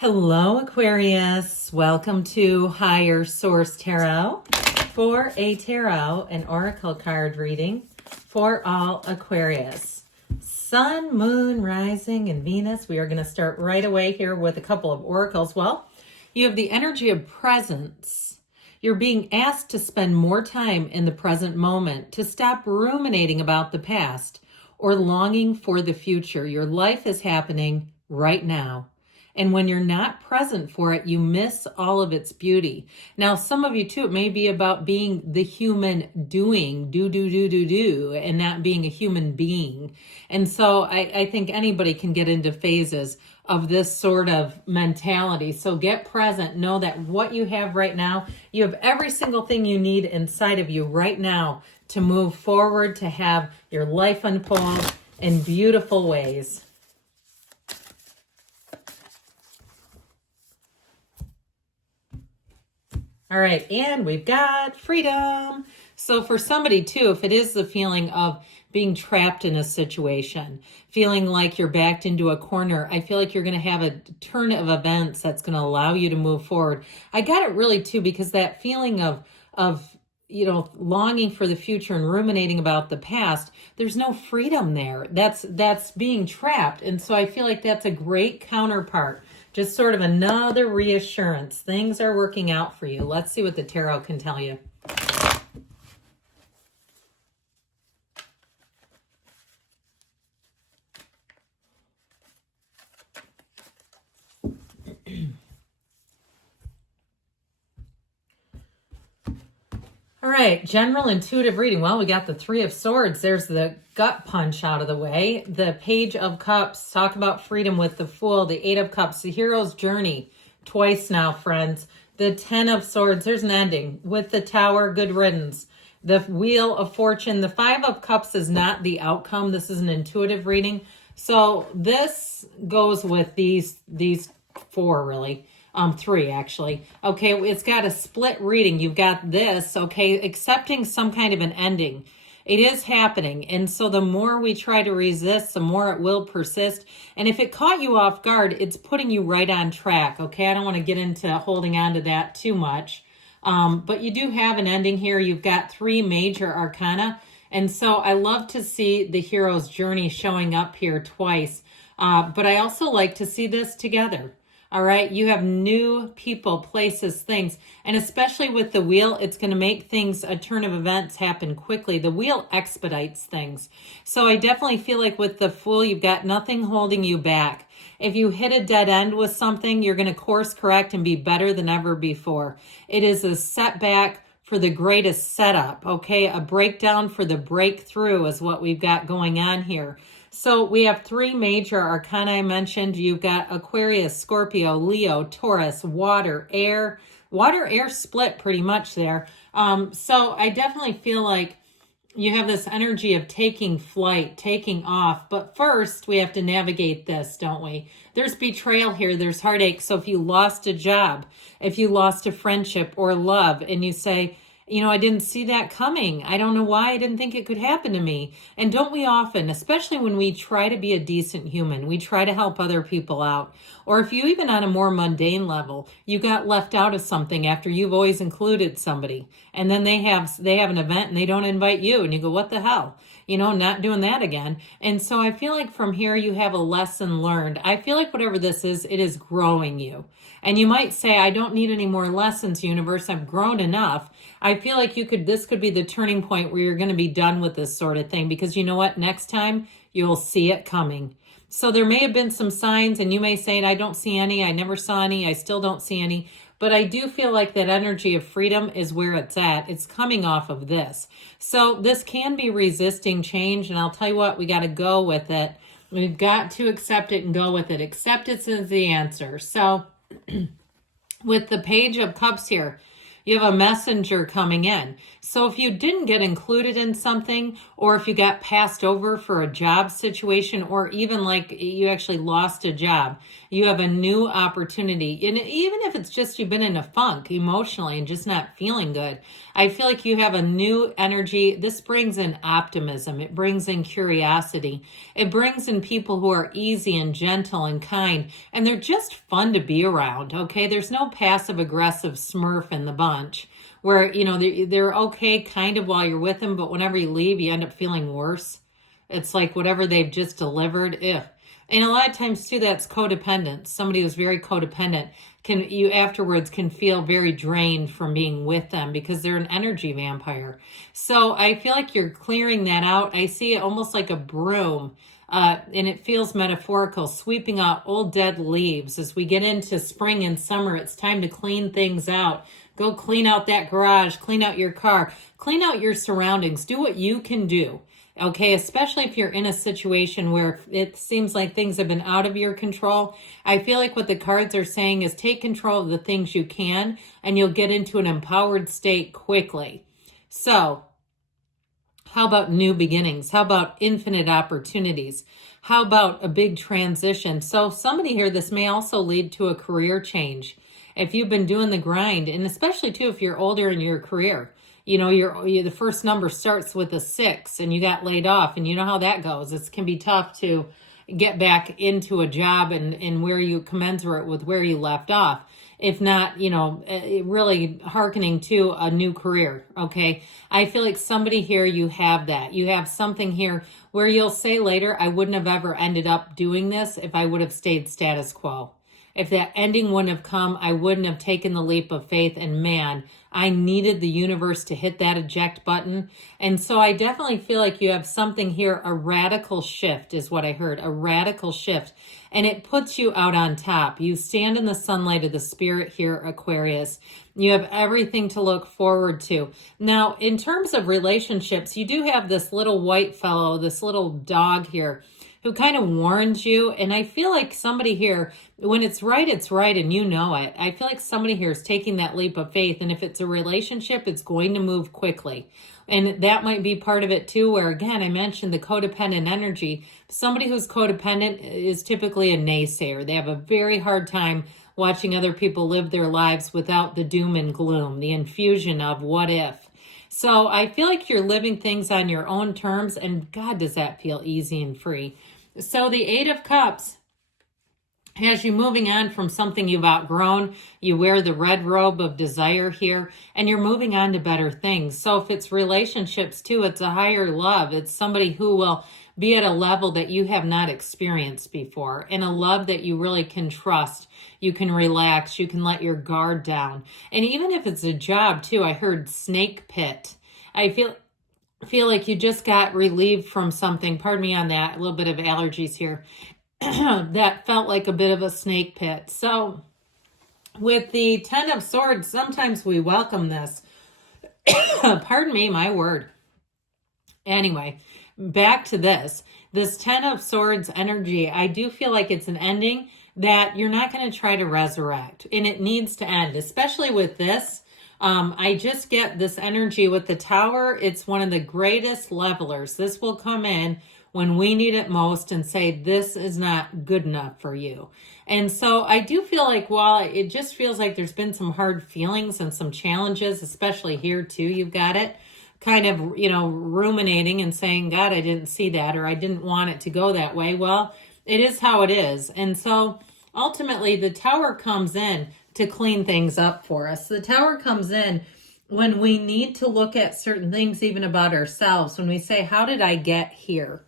Hello, Aquarius. Welcome to Higher Source Tarot for a tarot and oracle card reading for all Aquarius. Sun, Moon, Rising, and Venus. We are going to start right away here with a couple of oracles. Well, you have the energy of presence. You're being asked to spend more time in the present moment, to stop ruminating about the past or longing for the future. Your life is happening right now. And when you're not present for it, you miss all of its beauty. Now, some of you too, it may be about being the human doing, do, and not being a human being. And so I think anybody can get into phases of this sort of mentality. So get present. Know that what you have right now, you have every single thing you need inside of you right now to move forward, to have your life unfold in beautiful ways. All right, and we've got freedom. So for somebody too, if it is the feeling of being trapped in a situation, feeling like you're backed into a corner, I feel like you're going to have a turn of events that's going to allow you to move forward. I got it really too, because that feeling of longing for the future and ruminating about the past, there's no freedom there. That's being trapped. And so I feel like that's a great counterpart. Just sort of another reassurance. Things are working out for you. Let's see what the tarot can tell you. All right, general intuitive reading. Well, we got the Three of Swords. There's the gut punch out of the way. The Page of Cups. Talk about freedom with the Fool. The Eight of Cups. The Hero's Journey. Twice now, friends. The Ten of Swords. There's an ending. With the Tower, good riddance. The Wheel of Fortune. The Five of Cups is not the outcome. This is an intuitive reading. So this goes with these four, really. Three actually. Okay, it's got a split reading. You've got this, okay, accepting some kind of an ending. It is happening. And so the more we try to resist, the more it will persist. And if it caught you off guard, it's putting you right on track. Okay, I don't want to get into holding on to that too much. But you do have an ending here. You've got three major arcana. And so I love to see the hero's journey showing up here twice. But I also like to see this together. All right, you have new people, places, things, and especially with the wheel, it's going to make things, a turn of events happen quickly. The wheel expedites things. So I definitely feel like with the Fool, you've got nothing holding you back. If you hit a dead end with something, you're going to course correct and be better than ever before. It is a setback for the greatest setup, okay? A breakdown for the breakthrough is what we've got going on here. So we have three major arcana I mentioned. You've got Aquarius, Scorpio, Leo, Taurus, water, air. Water, air split pretty much there. So I definitely feel like you have this energy of taking flight, taking off. But first, we have to navigate this, don't we? There's betrayal here. There's heartache. So if you lost a job, if you lost a friendship or love, and you say, I didn't see that coming. I don't know why I didn't think it could happen to me. And don't we often, especially when we try to be a decent human, we try to help other people out. Or if you even on a more mundane level, you got left out of something after you've always included somebody. And then they have an event and they don't invite you. And you go, what the hell? Not doing that again. And so I feel like from here you have a lesson learned. I feel like whatever this is, it is growing you. And you might say, I don't need any more lessons, universe. I've grown enough. I feel like this could be the turning point where you're going to be done with this sort of thing, because you know what? Next time you'll see it coming. So there may have been some signs, and you may say, I don't see any. I never saw any. I still don't see any. But I do feel like that energy of freedom is where it's at. It's coming off of this. So this can be resisting change. And I'll tell you what, we got to go with it. We've got to accept it and go with it. Acceptance is the answer. So with the Page of Cups here, You have a messenger coming in. So if you didn't get included in something, or if you got passed over for a job situation, or even like you actually lost a job, you have a new opportunity. And even if it's just you've been in a funk emotionally and just not feeling good, I feel like you have a new energy. This brings in optimism. It brings in curiosity. It brings in people who are easy and gentle and kind, and they're just fun to be around, okay? There's no passive aggressive smurf in the bunch where, you know, they're okay kind of while you're with them, but whenever you leave, you end up feeling worse. It's like whatever they've just delivered, ugh. And a lot of times too, that's codependent. Somebody who's very codependent you afterwards can feel very drained from being with them because they're an energy vampire. So I feel like you're clearing that out. I see it almost like a broom. And it feels metaphorical, sweeping out old dead leaves. As we get into spring and summer, it's time to clean things out. Go clean out that garage, clean out your car, clean out your surroundings. Do what you can do, okay? Especially if you're in a situation where it seems like things have been out of your control. I feel like what the cards are saying is take control of the things you can, and you'll get into an empowered state quickly. So how about new beginnings? How about infinite opportunities? How about a big transition? So somebody here, this may also lead to a career change. If you've been doing the grind, and especially too if you're older in your career, you know, the first number starts with a 6 and you got laid off, and you know how that goes. It can be tough to get back into a job and where you commensurate with where you left off. If not, you know, really hearkening to a new career, okay? I feel like somebody here, you have that. You have something here where you'll say later, I wouldn't have ever ended up doing this if I would have stayed status quo. If that ending wouldn't have come, I wouldn't have taken the leap of faith. And man, I needed the universe to hit that eject button. And so I definitely feel like you have something here, a radical shift is what I heard, a radical shift. And it puts you out on top. You stand in the sunlight of the spirit here, Aquarius. You have everything to look forward to. Now, in terms of relationships, you do have this little white fellow, this little dog here, who kind of warns you. And I feel like somebody here, when it's right, and you know it. I feel like somebody here is taking that leap of faith. And if it's a relationship, it's going to move quickly. And that might be part of it too, where again, I mentioned the codependent energy. Somebody who's codependent is typically a naysayer. They have a very hard time watching other people live their lives without the doom and gloom, the infusion of what if. So I feel like you're living things on your own terms, and God, does that feel easy and free. So the 8 of Cups has you moving on from something you've outgrown. You wear the red robe of desire here, and you're moving on to better things. So if it's relationships too, it's a higher love. It's somebody who will be at a level that you have not experienced before, and a love that you really can trust. You can relax. You can let your guard down. And even if it's a job too, I heard snake pit. I feel like you just got relieved from something. Pardon me on that. A little bit of allergies here. That felt like a bit of a snake pit. So with the 10 of Swords, sometimes we welcome this. Pardon me, my word. Anyway, back to this 10 of Swords energy. I do feel like it's an ending that you're not going to try to resurrect, and it needs to end, especially with this. I just get this energy with the Tower. It's one of the greatest levelers. This will come in when we need it most and say, this is not good enough for you. And so I do feel like while it just feels like there's been some hard feelings and some challenges, especially here too, you've got it kind of, you know, ruminating and saying, God, I didn't see that, or I didn't want it to go that way. Well, it is how it is. And so ultimately the Tower comes in to clean things up for us. The Tower comes in when we need to look at certain things, even about ourselves, when we say, how did I get here?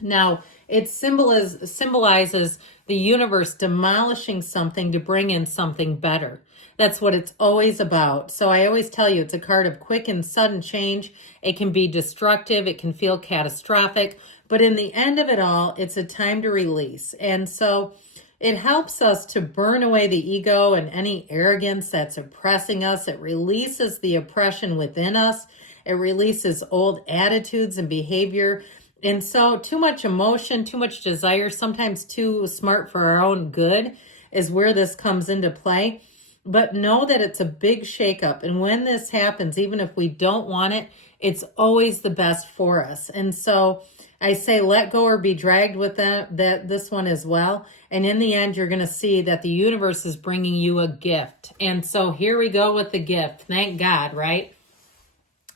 Now, it symbolizes the universe demolishing something to bring in something better. That's what it's always about. So I always tell you, it's a card of quick and sudden change. It can be destructive. It can feel catastrophic. But in the end of it all, it's a time to release. And so it helps us to burn away the ego and any arrogance that's oppressing us. It releases the oppression within us. It releases old attitudes and behavior. And so too much emotion, too much desire, sometimes too smart for our own good is where this comes into play. But know that it's a big shakeup. And when this happens, even if we don't want it, it's always the best for us. And so I say let go or be dragged with that this one as well. And in the end, you're going to see that the universe is bringing you a gift. And so here we go with the gift. Thank God, right?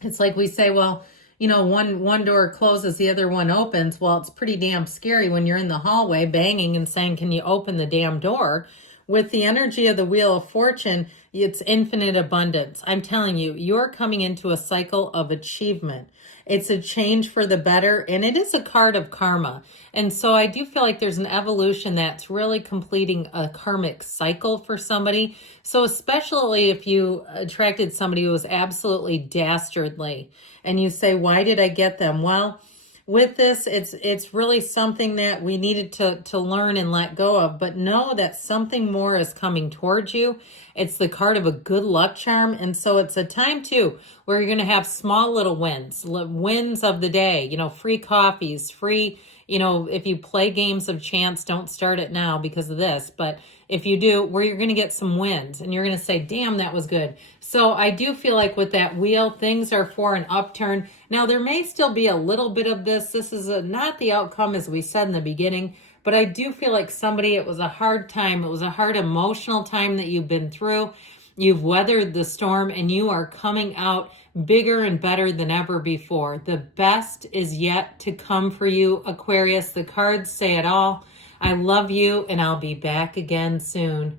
It's like we say, well, you know, one door closes, the other one opens. Well, it's pretty damn scary when you're in the hallway banging and saying, can you open the damn door? With the energy of the Wheel of Fortune, it's infinite abundance. I'm telling you, you're coming into a cycle of achievement. It's a change for the better, and it is a card of karma. And so I do feel like there's an evolution that's really completing a karmic cycle for somebody. So especially if you attracted somebody who was absolutely dastardly, and you say, why did I get them? Well, with this, it's really something that we needed to learn and let go of, but know that something more is coming towards you. It's the card of a good luck charm. And so it's a time too where you're going to have small little wins of the day, you know, free coffees, free, you know, if you play games of chance, don't start it now because of this. But if you do, where you're going to get some wins and you're going to say, damn, that was good. So I do feel like with that wheel, things are for an upturn. Now, there may still be a little bit of this. This is not the outcome as we said in the beginning, but I do feel like somebody, it was a hard time. It was a hard emotional time that you've been through. You've weathered the storm and you are coming out bigger and better than ever before. The best is yet to come for you, Aquarius. The cards say it all. I love you, and I'll be back again soon.